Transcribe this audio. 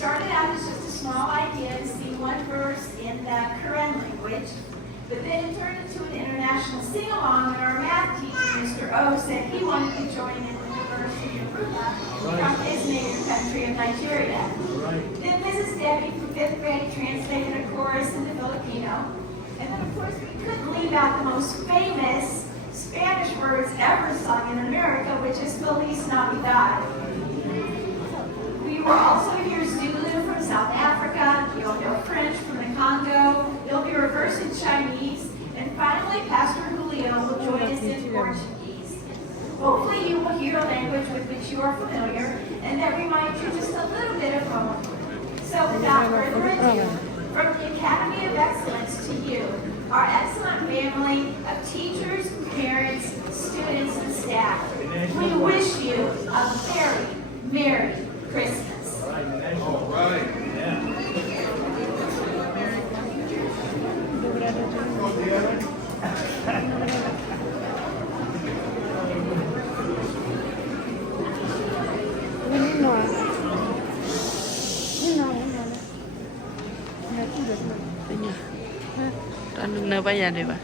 started out as just a small idea to see one verse in the Karen language, but then it turned into an international sing-along, and our math teacher, Mr. O, said he wanted to join in with the verse in Yoruba from his native country of Nigeria. Then Mrs. Debbie from 5th grade translated a chorus into Filipino. And then, of course, we couldn't leave out the most famous Spanish words ever sung in America, which is Feliz Navidad. We will also hear Zulu from South Africa, you'll hear French from the Congo, there'll be reverse in Chinese, and finally Pastor Julio will join us in Portuguese. Hopefully you will hear a language with which you are familiar and that reminds you just a little bit of home. So without further ado, from the Academy of Excellence to you, our excellent family of teachers, parents, students, and staff, we wish you a very Merry Christmas. All right. Tanong na ba yan, di ba?